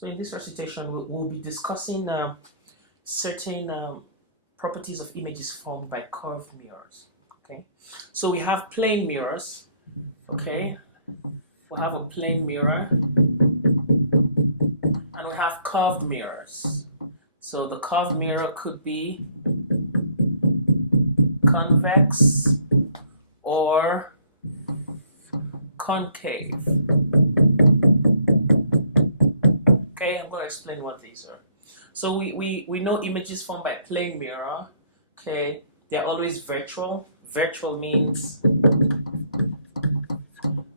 So in this recitation, we'll be discussing certain properties of images formed by curved mirrors. Okay, so we have plane mirrors. Okay, we have a plane mirror, and we have curved mirrors. So the curved mirror could be convex or concave. Okay, I'm going to explain what these are. So we know images formed by plane mirror. Okay, they're always virtual. Virtual means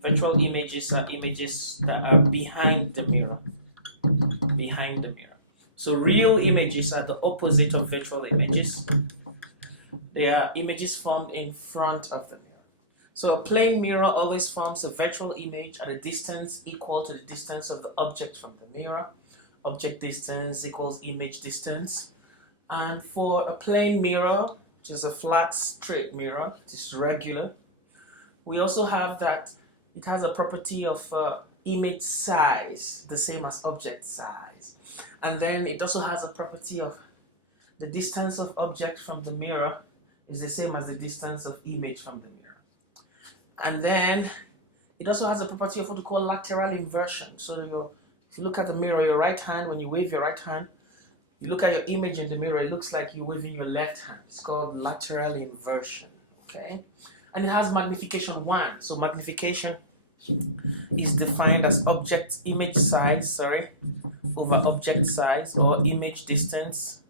virtual images are images that are behind the mirror. Behind the mirror. So real images are the opposite of virtual images. They are images formed in front of the mirror. So a plane mirror always forms a virtual image at a distance equal to the distance of the object from the mirror. Object distance equals image distance. And for a plane mirror, which is a flat straight mirror, it is regular, we also have that it has a property of image size, the same as object size. And then it also has a property of the distance of object from the mirror is the same as the distance of image from the mirror. And then it also has a property of what we call lateral inversion. So if you look at the mirror, your right hand, when you wave your right hand, you look at your image in the mirror, it looks like you're waving your left hand. It's called lateral inversion. Okay? And it has magnification 1. So magnification is defined as image size, over object size, or image distance.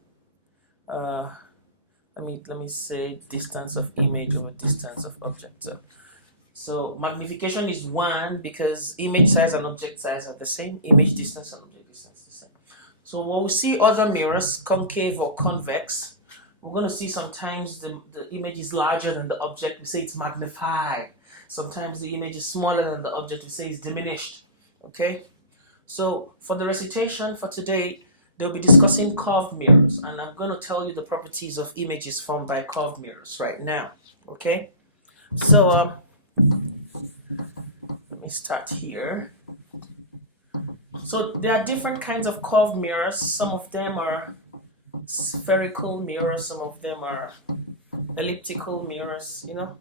Let me say distance of image over distance of object. So magnification is 1 because image size and object size are the same. Image distance and object distance is the same. So when we see other mirrors, concave or convex, we're going to see sometimes the image is larger than the object. We say it's magnified. Sometimes the image is smaller than the object. We say it's diminished. Okay? So for the recitation for today, they'll be discussing curved mirrors. And I'm going to tell you the properties of images formed by curved mirrors right now. Okay? So let me start here. So there are different kinds of curved mirrors. Some of them are spherical mirrors, some of them are elliptical mirrors, you know.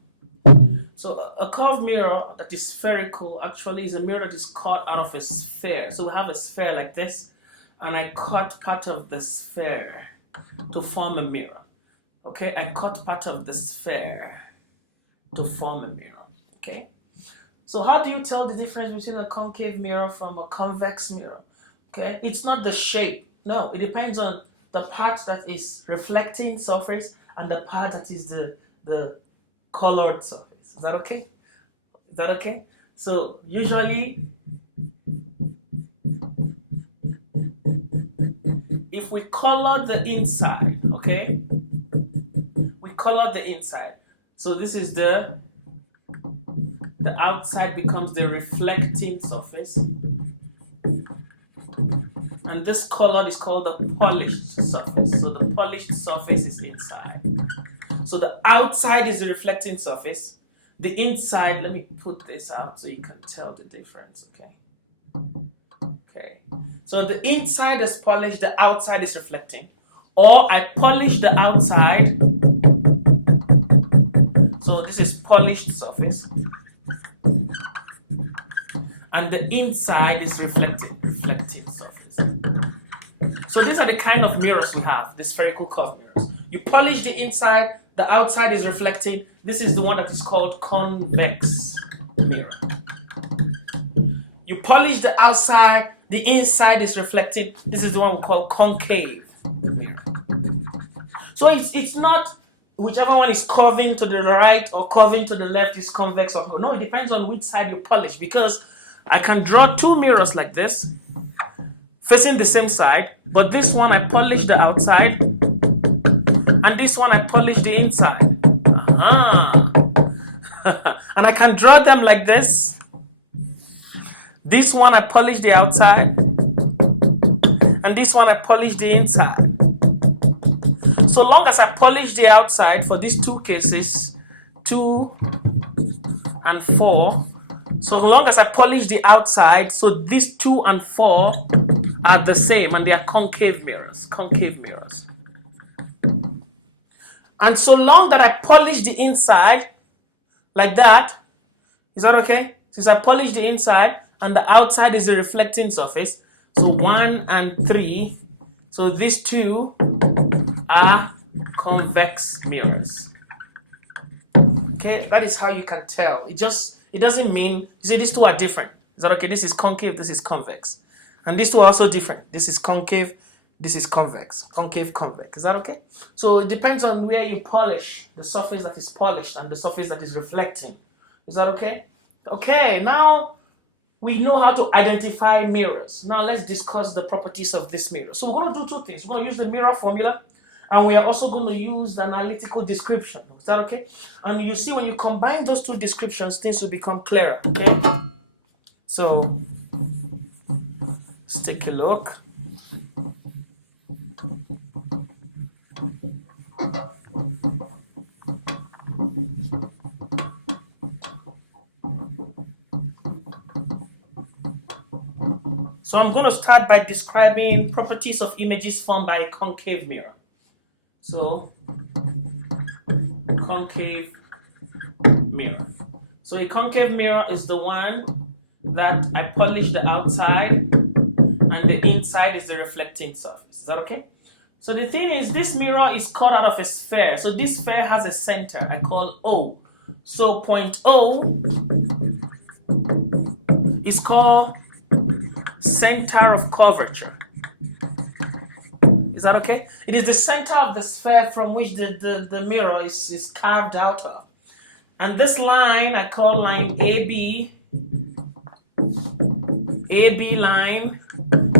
So a curved mirror that is spherical actually is a mirror that is cut out of a sphere. So we have a sphere like this, and I cut part of the sphere to form a mirror. Okay, I cut part of the sphere to form a mirror. Okay, so how do you tell the difference between a concave mirror from a convex mirror? Okay, it's not the shape. No, it depends on the part that is reflecting surface and the part that is the colored surface. Is that okay? Is that okay? So usually, if we color the inside, okay, we color the inside. So this is the outside becomes the reflecting surface, and this color is called the polished surface. So the polished surface is inside. So the outside is the reflecting surface. The inside, let me put this out so you can tell the difference, okay? Okay. So the inside is polished, the outside is reflecting. Or I polish the outside. So this is polished surface. And the inside is reflecting surface. So these are the kind of mirrors we have, the spherical curved mirrors. You polish the inside, the outside is reflecting. This is the one that is called convex mirror. You polish the outside, the inside is reflecting. This is the one we call concave mirror. So it's not whichever one is curving to the right or curving to the left is convex or no. It depends on which side you polish, because I can draw two mirrors like this facing the same side, but this one I polish the outside and this one I polish the inside. And I can draw them like this. This one I polish the outside and this one I polish the inside. So long as I polish the outside for these two cases, 2 and 4, so long as I polish the outside, so these 2 and 4 are the same, and they are concave mirrors. Concave mirrors. And so long that I polish the inside, like that, is that okay? Since I polish the inside, and the outside is the reflecting surface, so 1 and 3, so these two are convex mirrors. Okay, that is how you can tell. It doesn't mean, you see, these two are different. Is that okay? This is concave, this is convex. And these two are also different. This is concave, this is convex. Concave, convex. Is that okay? So it depends on where you polish, the surface that is polished and the surface that is reflecting. Is that okay? Okay, now we know how to identify mirrors. Now let's discuss the properties of this mirror. So we're going to do two things. We're going to use the mirror formula, and we are also going to use the analytical description. Is that okay? And you see, when you combine those two descriptions, things will become clearer. Okay? So let's take a look. So I'm going to start by describing properties of images formed by a concave mirror. So, concave mirror. So a concave mirror is the one that I polish the outside and the inside is the reflecting surface. Is that okay? So the thing is, this mirror is cut out of a sphere. So this sphere has a center I call O. So point O is called center of curvature. Is that okay? It is the center of the sphere from which the mirror is carved out of. And this line I call line AB. AB line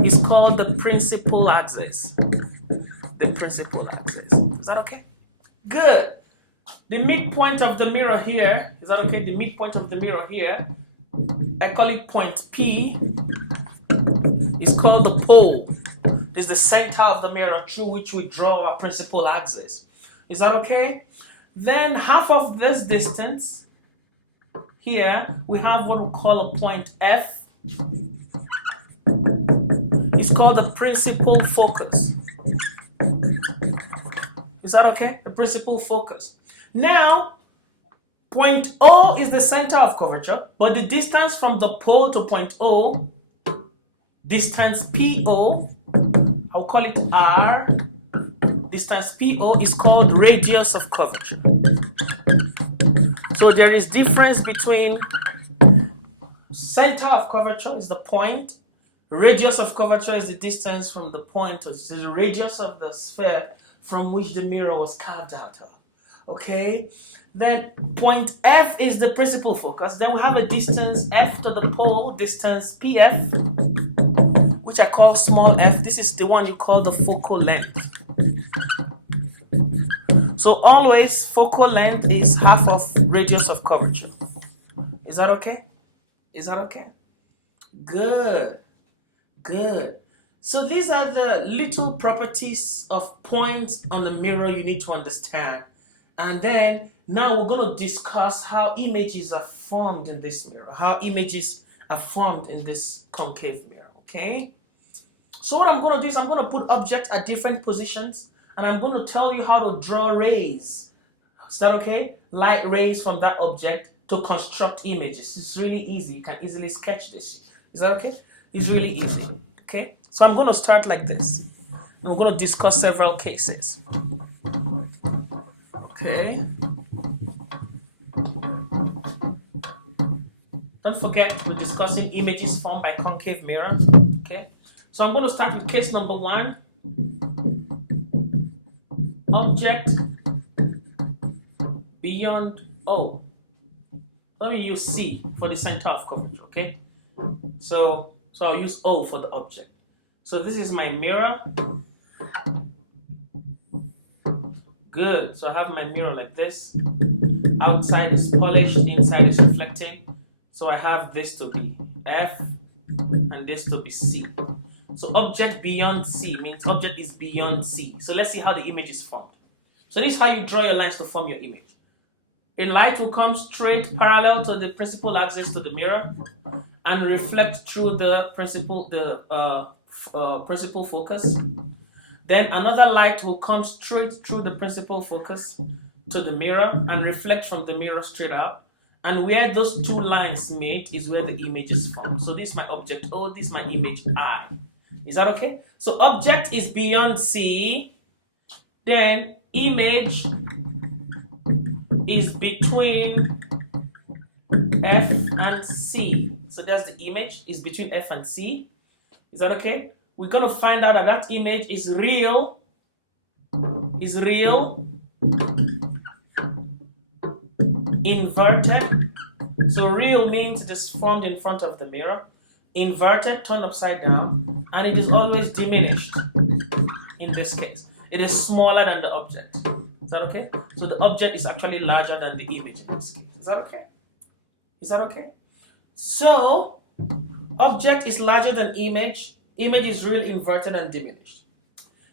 is called the principal axis. The principal axis. Is that okay? Good. The midpoint of the mirror here, is that okay? The midpoint of the mirror here, I call it point P. It's called the pole. This is the center of the mirror through which we draw our principal axis. Is that okay? Then half of this distance here, we have what we call a point F. It's called the principal focus. Is that okay? The principal focus. Now, point O is the center of curvature, but the distance from the pole to point O, distance PO, I'll call it R. Distance PO is called radius of curvature. So there is difference between center of curvature is the point, radius of curvature is the distance from the point, it's the radius of the sphere from which the mirror was carved out of. Okay? Then point F is the principal focus. Then we have a distance F to the pole, distance PF, which I call small f. This is the one you call the focal length. So always focal length is half of radius of curvature. Is that okay? Is that okay? Good. Good. So these are the little properties of points on the mirror you need to understand. And then now we're going to discuss how images are formed in this mirror. How images are formed in this concave mirror. Okay? So what I'm going to do is I'm going to put objects at different positions, and I'm going to tell you how to draw rays. Is that okay? Light rays from that object to construct images. It's really easy. You can easily sketch this. Is that okay? It's really easy. Okay? So I'm going to start like this. And we're going to discuss several cases. Okay? Don't forget, we're discussing images formed by concave mirror. Okay? So I'm going to start with case number 1. Object beyond O. Let me use C for the center of curvature, okay? So I'll use O for the object. So this is my mirror. Good. So I have my mirror like this. Outside is polished, inside is reflecting. So I have this to be F and this to be C. So object beyond C means object is beyond C. So let's see how the image is formed. So this is how you draw your lines to form your image. A light will come straight parallel to the principal axis to the mirror and reflect through the principal focus. Then another light will come straight through the principal focus to the mirror and reflect from the mirror straight out. And where those two lines meet is where the image is formed. So this is my object O, this is my image I. Is that okay? So object is beyond C, then image is between F and C. So that's the image, is between F and C. Is that okay? We're going to find out that that image is real, inverted. So real means it is formed in front of the mirror, inverted, turned upside down, and it is always diminished in this case. It is smaller than the object. Is that okay? So the object is actually larger than the image in this case. Is that okay? Is that okay? So object is larger than image. Image is real, inverted, and diminished.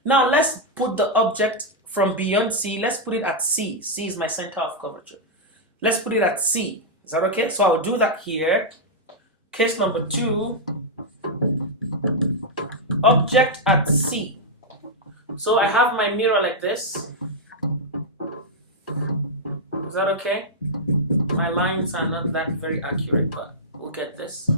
Now let's put the object from beyond C. Let's put it at C. C is my center of curvature. Let's put it at C. Is that okay? So I'll do that here. Case number 2. Object at C. So I have my mirror like this. Is that okay? My lines are not that very accurate, but we'll get this.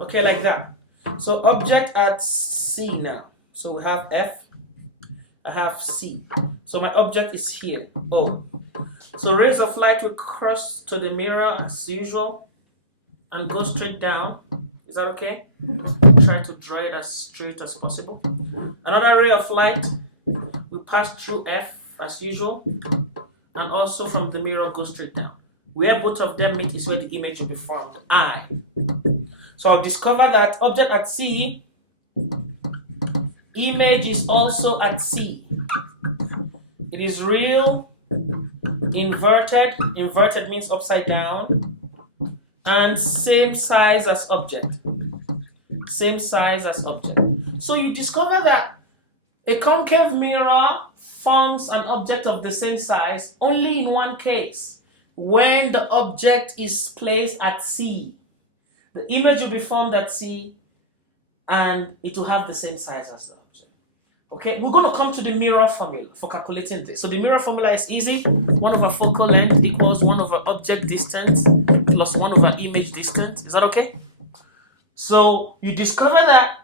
Okay, like that. So object at C now. So we have F, I have C. So my object is here, O. So rays of light will cross to the mirror as usual and go straight down. Is that okay? Try to draw it as straight as possible. Another ray of light will pass through F as usual and also from the mirror go straight down. Where both of them meet is where the image will be formed, I. So I'll discover that object at C, image is also at C. It is real, inverted, inverted means upside down, and same size as object. Same size as object. So you discover that a concave mirror forms an object of the same size only in one case, when the object is placed at C. The image will be formed at C and it will have the same size as the object. Okay, we're going to come to the mirror formula for calculating this. So the mirror formula is easy. 1 over focal length equals 1 over object distance plus 1 over image distance. Is that okay? So you discover that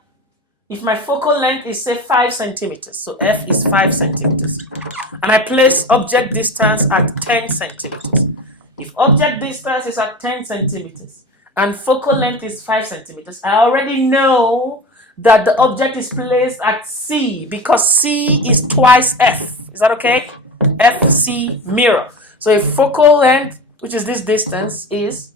if my focal length is say 5 centimeters, so F is 5 centimeters, and I place object distance at 10 centimeters. If object distance is at 10 centimeters, and focal length is 5 centimeters, I already know that the object is placed at C because C is twice F. Is that okay? FC mirror. So if focal length, which is this distance, is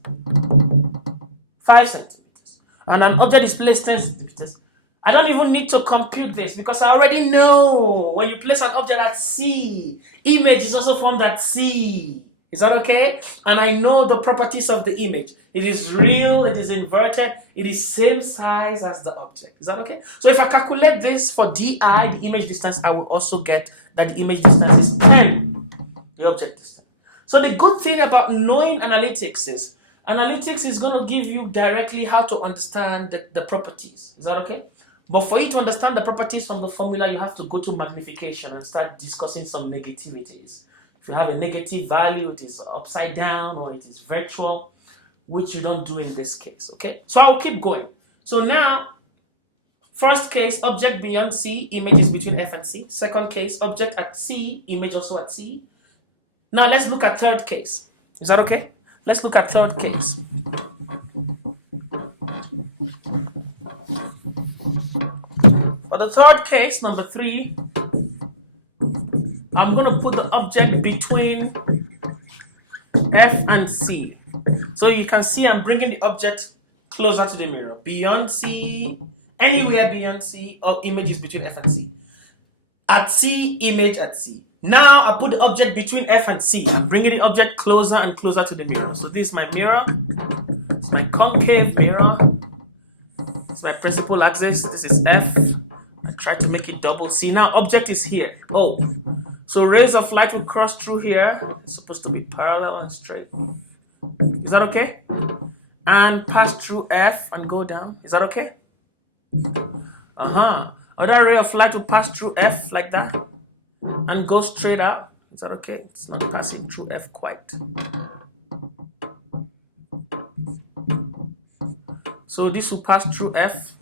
5 centimeters, and an object is placed 10 centimeters, I don't even need to compute this because I already know when you place an object at C, image is also formed at C. Is that okay? And I know the properties of the image. It is real, it is inverted, it is same size as the object. Is that okay? So if I calculate this for DI, the image distance, I will also get that the image distance is 10, the object distance. So the good thing about knowing analytics is going to give you directly how to understand the properties. Is that okay? But for you to understand the properties from the formula, you have to go to magnification and start discussing some negativities. If you have a negative value, it is upside down or it is virtual, which you don't do in this case, okay? So I'll keep going. So now, first case, object beyond C, image is between F and C. Second case, object at C, image also at C. Now let's look at third case. Is that okay? Let's look at third case. For the third case, number 3, I'm going to put the object between F and C. So you can see I'm bringing the object closer to the mirror. Beyond C, anywhere beyond C, or image is between F and C. At C, image at C. Now I put the object between F and C. I'm bringing the object closer and closer to the mirror. So this is my mirror. It's my concave mirror. It's my principal axis. This is F. I try to make it double C. Now object is here. Oh. So rays of light will cross through here. It's supposed to be parallel and straight. Is that okay? and pass through F and go down. Is that okay? Other ray of light will pass through F like that and go straight out. Is that okay? It's not passing through F quite. So this will pass through F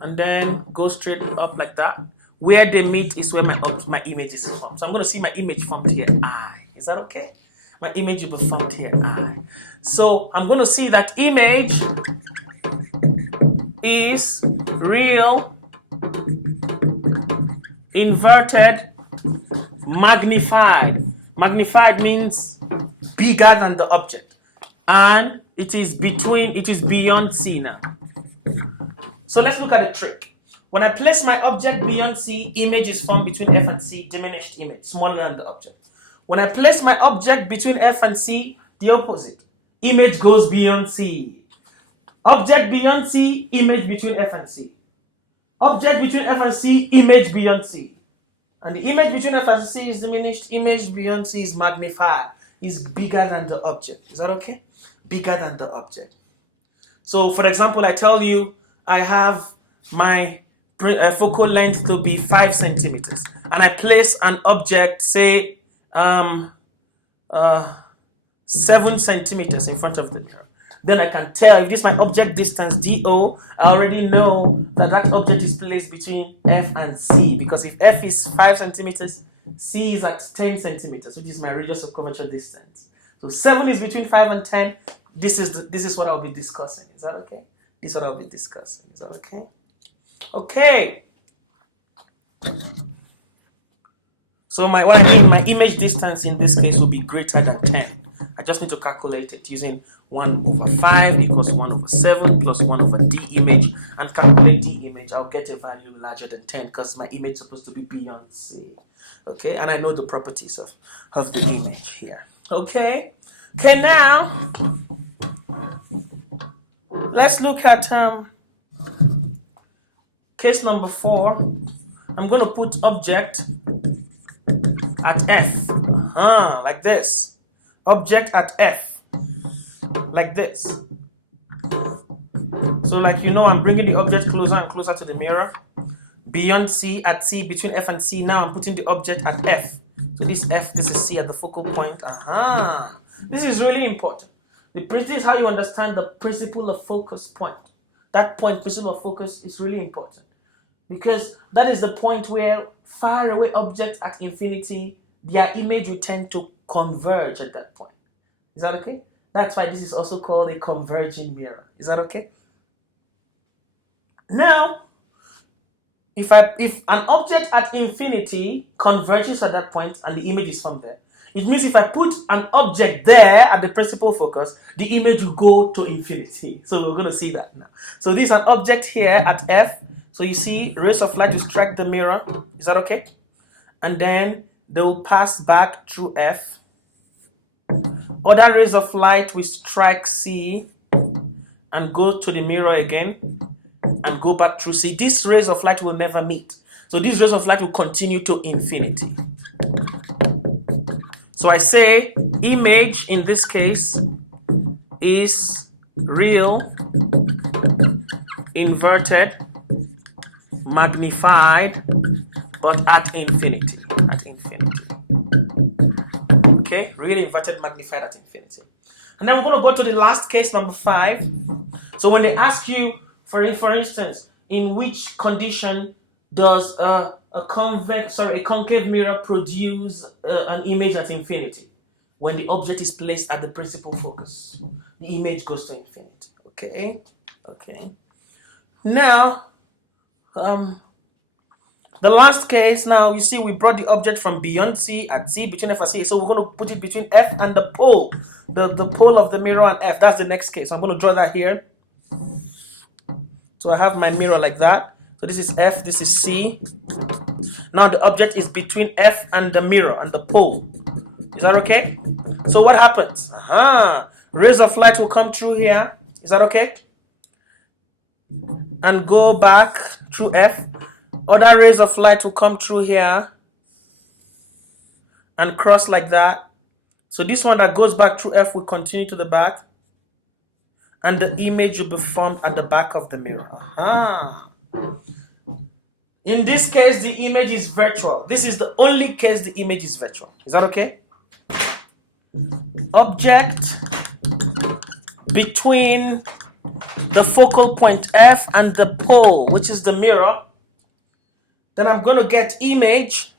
and then go straight up like that. Where they meet is where my image is formed. So I'm going to see my image formed here, I. Is that okay? My image will be formed here, I. So I'm going to see that image is real, inverted, magnified. Magnified means bigger than the object. And it is beyond C now. So let's look at the trick. When I place my object beyond C, image is formed between F and C, diminished image, smaller than the object. When I place my object between F and C, the opposite. Image goes beyond C. Object beyond C, image between F and C. Object between F and C, image beyond C. And the image between F and C is diminished, image beyond C is magnified, is bigger than the object. Is that okay? Bigger than the object. So for example, I tell you I have my focal length to be 5 centimeters, and I place an object, say 7 centimeters in front of the mirror. Then I can tell if this is my object distance DO, I already know that that object is placed between F and C, because if F is 5 centimeters, C is at 10 centimeters, which is my radius of curvature distance. So 7 is between 5 and 10. This is what I'll be discussing. Is that okay? This is what I'll be discussing. Is that okay? Okay. So my image distance in this case will be greater than 10. I just need to calculate it using 1/5 equals 1/7 plus 1 over D image, and calculate D image. I'll get a value larger than 10 because my image is supposed to be beyond C. Okay, and I know the properties of the image here. Okay. Okay, now let's look at case number 4. I'm going to put object at F, like this. Object at F, like this. So like I'm bringing the object closer and closer to the mirror. Beyond C, at C, between F and C. Now I'm putting the object at F. So this F, this is C at the focal point. This is really important. This is how you understand the principle of focus point. That point, principle of focus, is really important, because that is the point where far away objects at infinity, their image will tend to converge at that point. Is that okay? That's why this is also called a converging mirror. Is that okay? Now, if an object at infinity converges at that point and the image is from there, it means if I put an object there at the principal focus, the image will go to infinity. So we're going to see that now. So this is an object here at F. So you see rays of light will strike the mirror. Is that okay? And then they will pass back through F. Other rays of light will strike C and go to the mirror again and go back through C. These rays of light will never meet. So these rays of light will continue to infinity. So I say image in this case is real, inverted, magnified, but at infinity. At infinity. Okay, really inverted, magnified at infinity. And then we're going to go to the last case, number 5. So when they ask you, for instance, in which condition does a concave mirror produce an image at infinity? When the object is placed at the principal focus, the image goes to infinity. Okay, okay. Now, the last case, now you see we brought the object from beyond C at C, between F and C. So we're going to put it between F and the pole. The pole of the mirror and F. That's the next case. I'm going to draw that here. So I have my mirror like that. So this is F, this is C. Now the object is between F and the mirror and the pole. Is that okay? So what happens? Rays of light will come through here. Is that okay? And go back through F. Other rays of light will come through here and cross like that. So this one that goes back through F will continue to the back. and the image will be formed at the back of the mirror. Aha. In this case, the image is virtual. This is the only case the image is virtual. Is that okay? Object between the focal point F and the pole, which is the mirror. Then I'm going to get image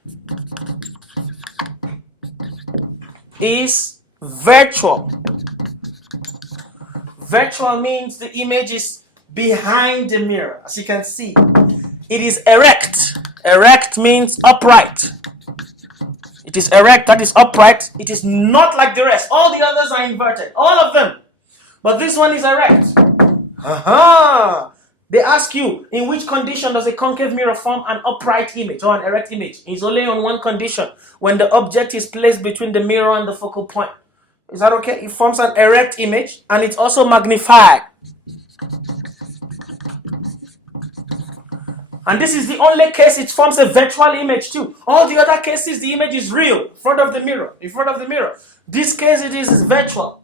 is virtual. Virtual means the image is behind the mirror. As you can see, it is erect. Erect means upright. It is erect, that is upright. It is not like the rest. All the others are inverted, all of them. But this one is erect. Aha! They ask you, in which condition does a concave mirror form an upright image or an erect image? It's only on one condition, when the object is placed between the mirror and the focal point. Is that okay? It forms an erect image and it's also magnified. And this is the only case it forms a virtual image too. All the other cases, the image is real, in front of the mirror, in front of the mirror. This case, it is virtual.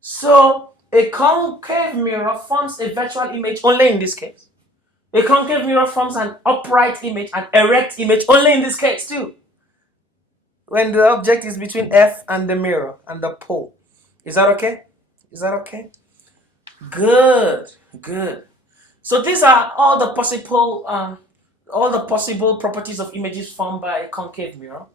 So, a concave mirror forms a virtual image only in this case. A concave mirror forms an upright image, an erect image only in this case too. When the object is between F and the mirror and the pole. Is that okay? Is that okay? Good, good. So these are all the possible properties of images formed by a concave mirror.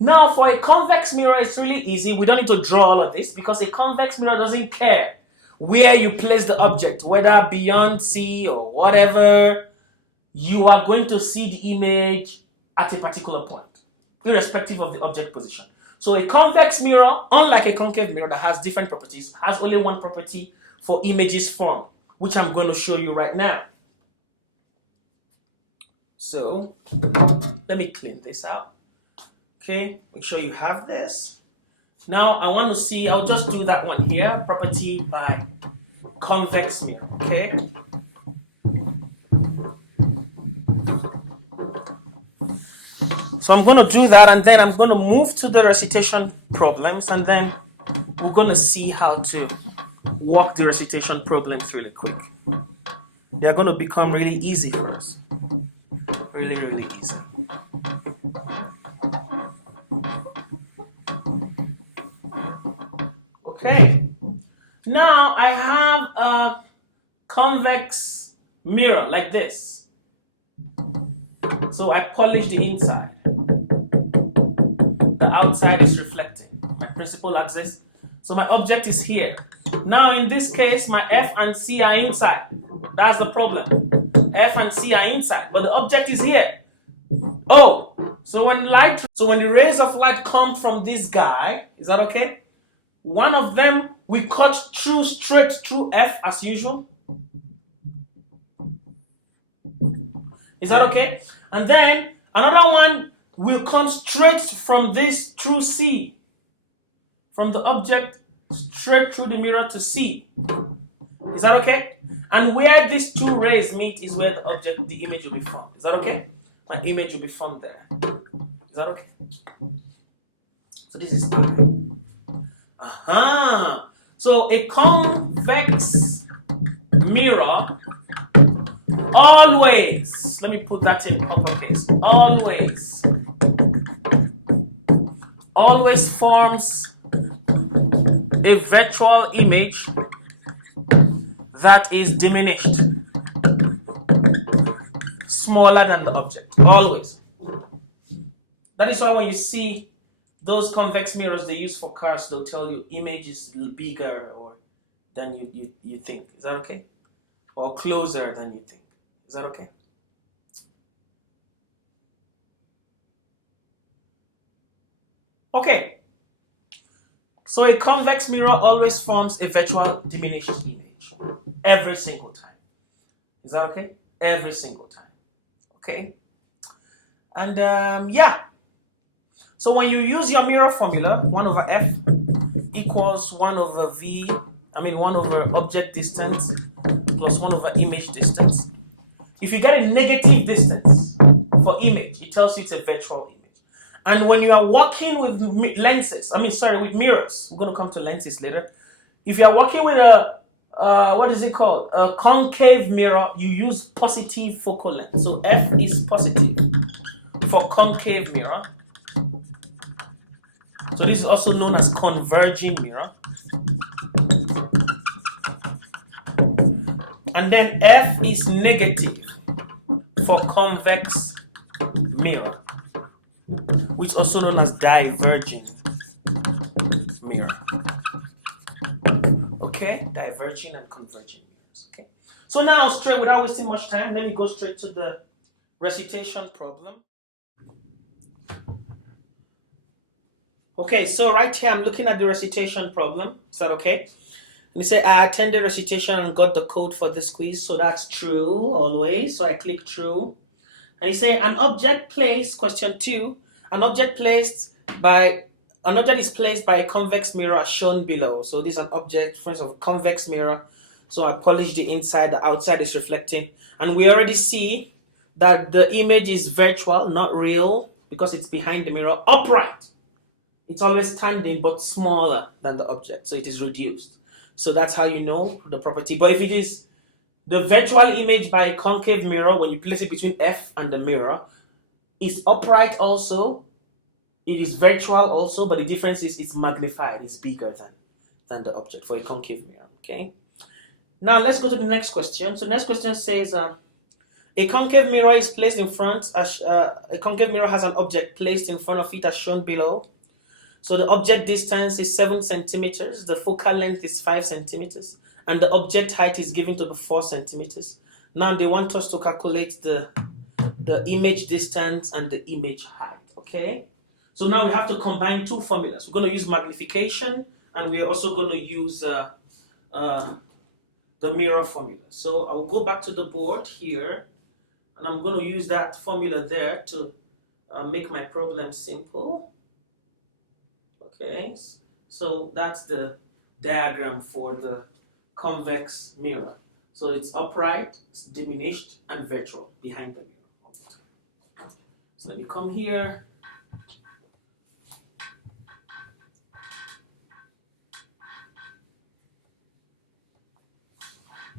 Now, for a convex mirror, it's really easy. We don't need to draw all of this because a convex mirror doesn't care where you place the object, whether beyond C or whatever. You are going to see the image at a particular point, irrespective of the object position. So a convex mirror, unlike a concave mirror that has different properties, has only one property for images formed, which I'm going to show you right now. So, let me clean this out. Okay, make sure you have this. Now, I want to see, I'll just do that one here, property by convex mirror, okay? So I'm going to do that, and then I'm going to move to the recitation problems, and then we're going to see how to walk the recitation problems really quick. They are going to become really easy for us. Really, really easy. Okay. Now I have a convex mirror like this. So I polish the inside. The outside is reflecting. My principal axis. So my object is here. Now in this case, my F and C are inside. That's the problem. F and C are inside, but the object is here. Oh, so when the rays of light come from this guy, is that okay? One of them we cut straight through F as usual. Is that okay? And then another one will come straight from this through C. From the object straight through the mirror to C. Is that okay? And where these two rays meet is where the image will be formed. Is that okay? My image will be formed there. Is that okay? So this is I. Aha! So a convex mirror always, let me put that in uppercase, always forms a virtual image that is diminished, smaller than the object, always. That is why when you see those convex mirrors they use for cars, they'll tell you image is bigger or than you think. Is that okay? Or closer than you think. Is that okay? Okay. So a convex mirror always forms a virtual diminished image every single time. Is that okay? Every single time. Okay. And yeah. So when you use your mirror formula, 1 over F equals 1 over V, 1 over object distance plus 1 over image distance. If you get a negative distance for image, it tells you it's a virtual image. And when you are working with lenses, with mirrors, we're going to come to lenses later, If you are working with a what is it called? A concave mirror, you use positive focal length. So F is positive for concave mirror. So this is also known as converging mirror. And then F is negative for convex mirror, which is also known as diverging mirror. Okay, diverging and converging mirrors. Okay. So now, straight without wasting much time, let me go straight to the recitation problem. Okay, so right here I'm looking at the recitation problem. Is that okay? And you say I attended recitation and got the code for this quiz, so that's true always. So I click true. And you say an object placed, question 2, an object is placed by a convex mirror as shown below. So this is an object, for instance, of a convex mirror. So I polish the inside, the outside is reflecting. And we already see that the image is virtual, not real, because it's behind the mirror. Upright. It's always standing, but smaller than the object. So it is reduced. So that's how you know the property. But if it is the virtual image by a concave mirror, when you place it between F and the mirror, is upright also. It is virtual also, but the difference is it's magnified. It's bigger than the object for a concave mirror. Okay. Now let's go to the next question. So the next question says a concave mirror is placed in front. A concave mirror has an object placed in front of it as shown below. So the object distance is 7 centimeters. The focal length is 5 centimeters. And the object height is given to be 4 centimeters. Now they want us to calculate the image distance and the image height. Okay. So now we have to combine two formulas. We're going to use magnification, and we're also going to use the mirror formula. So I'll go back to the board here, and I'm going to use that formula there to make my problem simple. Okay, so that's the diagram for the convex mirror. So it's upright, it's diminished, and virtual behind the mirror. So let me come here.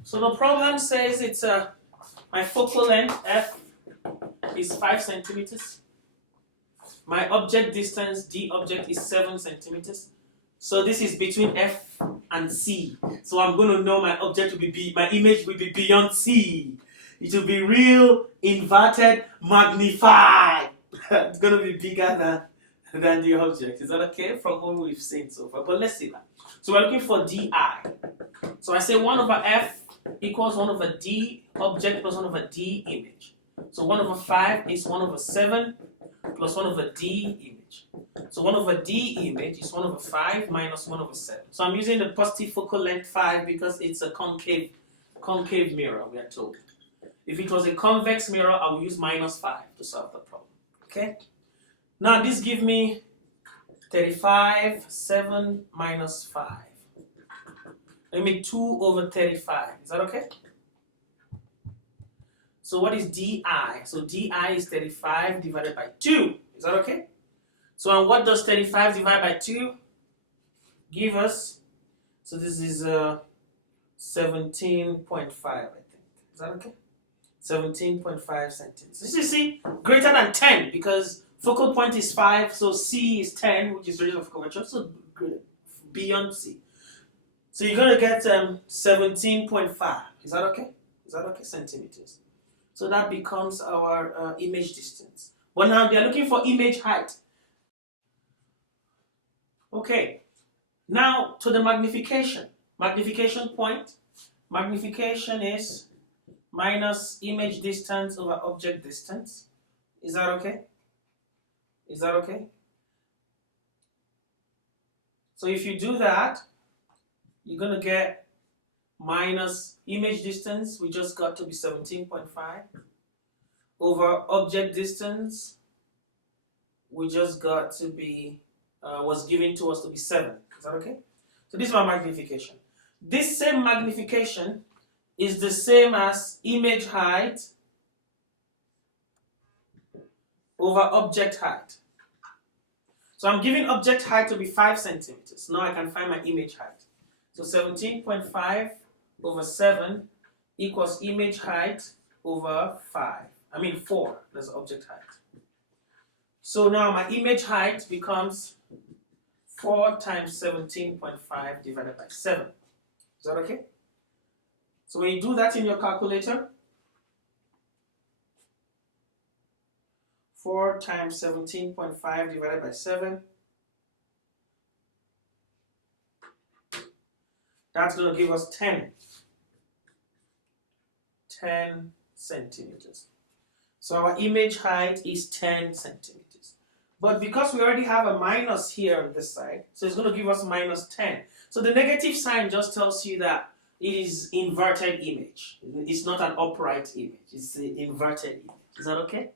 So the problem says it's my focal length F is 5 centimeters. My object distance D object is 7 centimeters. So this is between F and C. So I'm going to know my object will be my image will be beyond C. It will be real, inverted, magnified. It's going to be bigger than the object. Is that okay? From what we've seen so far. But let's see that. So we're looking for DI. So I say 1 over F equals 1 over D object plus 1 over D image. So 1 over 5 is 1 over 7 plus 1 over D image. So 1 over D image is 1 over 5 minus 1 over 7. So I'm using the positive focal length 5 because it's a concave mirror, we are told. If it was a convex mirror, I will use minus 5 to solve the problem. Okay? Now this gives me 35, 7 minus 5. Let me 2 over 35. Is that okay? So what is DI? So DI is 35 divided by 2. Is that okay? So and what does 35 divided by 2 give us? So this is 17.5, I think. Is that okay? 17.5 centimeters. You see, greater than 10 because focal point is 5, so C is 10, which is the radius of curvature, so beyond C. So you're going to get 17.5. Is that okay? Is that okay? Centimeters. So that becomes our image distance. But now they're looking for image height. Okay. Now to the magnification. Magnification point. Magnification is minus image distance over object distance. Is that okay? Is that okay? So if you do that, you're going to get minus image distance, we just got to be 17.5, over object distance, we just got to be, was given to us to be 7. Is that okay? So this is my magnification. This same magnification is the same as image height over object height. So I'm giving object height to be 5 centimeters. Now I can find my image height. So 17.5 over 7 equals image height over 4. That's object height. So now my image height becomes 4 times 17.5 divided by 7. Is that okay? So when you do that in your calculator, 4 times 17.5 divided by 7, that's going to give us 10 centimeters. So our image height is 10 centimeters. But because we already have a minus here on this side, so it's going to give us minus 10. So the negative sign just tells you that it is inverted image. It's not an upright image. It's an inverted image. Is that okay?